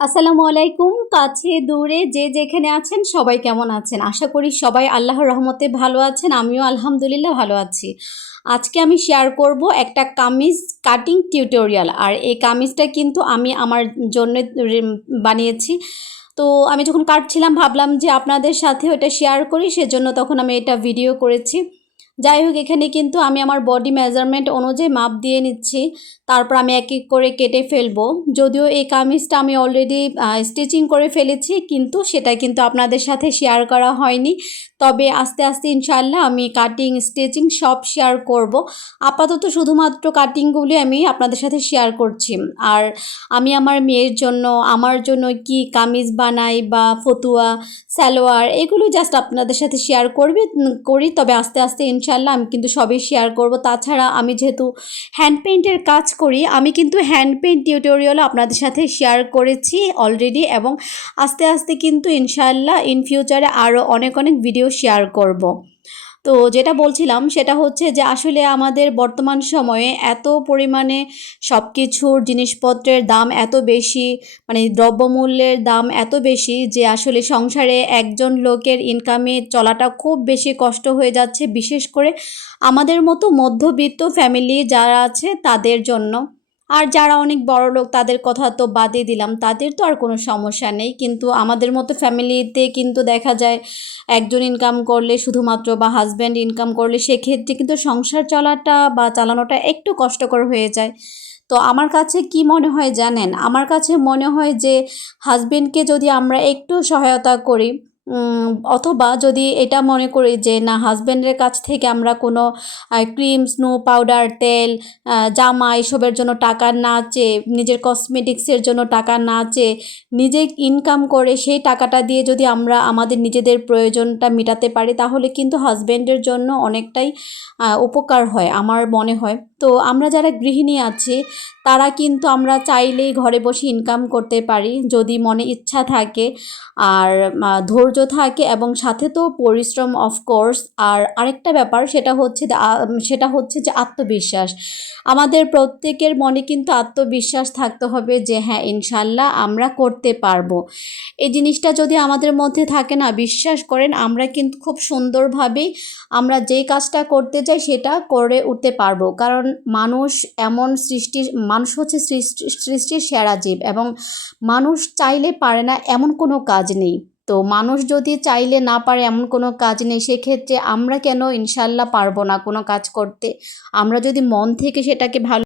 আসসালামু আলাইকুম, কাছে, দূরে, যে যেখানে আছেন, সবাই কেমন আছেন? আশা করি সবাই আল্লাহর রহমতে ভালো আছেন, আমিও আলহামদুলিল্লাহ ভালো আছি। আজকে আমি শেয়ার করব একটা কামিজ কাটিং টিউটোরিয়াল আর এই কামিজটা কিন্তু আমি আমার জন্য বানিয়েছি। তো আমি যখন কাটছিলাম, ভাবলাম যে আপনাদের সাথে ওটা শেয়ার করি, সেজন্য তখন আমি এটা ভিডিও করেছি। যাই হোক, এখানে কিন্তু আমি আমার বডি মেজারমেন্ট অনুযায়ী মাপ দিয়ে নিচ্ছি। তারপর আমি এক এক করে কেটে ফেলব। যদিও এই কামিজটা আমি অলরেডি স্টিচিং করে ফেলেছি, কিন্তু সেটা কিন্তু আপনাদের সাথে শেয়ার করা হয়নি। তবে আস্তে আস্তে ইনশাল্লাহ আমি কাটিং স্টিচিং সব শেয়ার করব। আপাতত শুধুমাত্র কাটিংগুলি আমি আপনাদের সাথে শেয়ার করছি। আর আমি আমার মেয়ের জন্য, আমার জন্য কি কামিজ বানাই বা ফতুয়া, সালোয়ার, এগুলো জাস্ট আপনাদের সাথে শেয়ার করবে, করি। তবে আস্তে আস্তে ইনশাল্লাহ আমি কিন্তু সবই শেয়ার করব। তাছাড়া আমি যেহেতু হ্যান্ড পেইন্টের কাজ করি, আমি কিন্তু হ্যান্ড পেইন্ট টিউটোরিয়ালও আপনাদের সাথে শেয়ার করেছি অলরেডি এবং আস্তে আস্তে কিন্তু ইনশাল্লাহ ইন ফিউচারে আরও অনেক অনেক ভিডিও শেয়ার করব। তো যেটা বলছিলাম সেটা হচ্ছে যে আসলে আমাদের বর্তমান সময়ে এত পরিমাণে সব কিছুর জিনিসপত্রের দাম এত বেশি মানে দ্রব্যমূল্যের দাম এত বেশি যে আসলে সংসারে একজন লোকের ইনকামে চলাটা খুব বেশি কষ্ট হয়ে যাচ্ছে, বিশেষ করে আমাদের মতো মধ্যবিত্ত ফ্যামিলি যারা আছে তাদের জন্য আর যারা অনেক বড় লোক, তাদের কথা তো বাদই দিলাম। তাদের তো আর কোনো সমস্যা নেই। কিন্তু আমাদের মতো ফ্যামিলিতে কিন্তু দেখা যায়, একজন ইনকাম করলে শুধুমাত্র বা হাজব্যান্ড ইনকাম করলে সেক্ষেত্রে কিন্তু সংসার চলাটা বা চালানোটা একটু কষ্টকর হয়ে যায়। তো আমার কাছে কি মনে হয় জানেন? আমার কাছে মনে হয় যে হাজব্যান্ডকে যদি আমরা একটু সহায়তা করি অথবা যদি এটা মনে করি যে, না হাজব্যান্ডের কাছ থেকে আমরা কোনো ক্রিম স্নো পাউডার তেল জামা এসবের জন্য টাকা না চেয়ে, নিজের কসমেটিক্সের জন্য টাকা না চেয়ে নিজে ইনকাম করে সেই টাকাটা দিয়ে যদি আমরা আমাদের নিজেদের প্রয়োজনটা মেটাতে পারি, তাহলে কিন্তু হাজব্যান্ডের জন্য অনেকটাই উপকার হয় আমার মনে হয়। তো আমরা যারা গৃহিণী আছি, তারা কিন্তু আমরা চাইলেই ঘরে বসে ইনকাম করতে পারি যদি মনে ইচ্ছা থাকে। আর ধৈর্য থাকে এবং সাথে তো পরিশ্রম অফকোর্স আর আরেকটা ব্যাপার সেটা হচ্ছে সেটা হচ্ছে যে আত্মবিশ্বাস। আমাদের প্রত্যেকের মনে কিন্তু আত্মবিশ্বাস থাকতে হবে যে হ্যাঁ ইনশাল্লাহ আমরা করতে পারব। এই জিনিসটা যদি আমাদের মধ্যে থাকে না, বিশ্বাস করেন, আমরা কিন্তু খুব সুন্দরভাবেই আমরা যেই কাজটা করতে চাই সেটা করে উঠতে পারব। কারণ মানুষ এমন সৃষ্টির, মানুষ হচ্ছে সৃষ্টি, সৃষ্টির সেরা জীব এবং মানুষ চাইলে পারে না এমন কোনো কাজ নেই। তো মানুষ যদি চাইলে না পারে এমন কোনো কাজ নেই, সেক্ষেত্রে আমরা কেন ইনশাল্লাহ পারব না কোনো কাজ করতে? আমরা যদি মন থেকে সেটাকে ভালো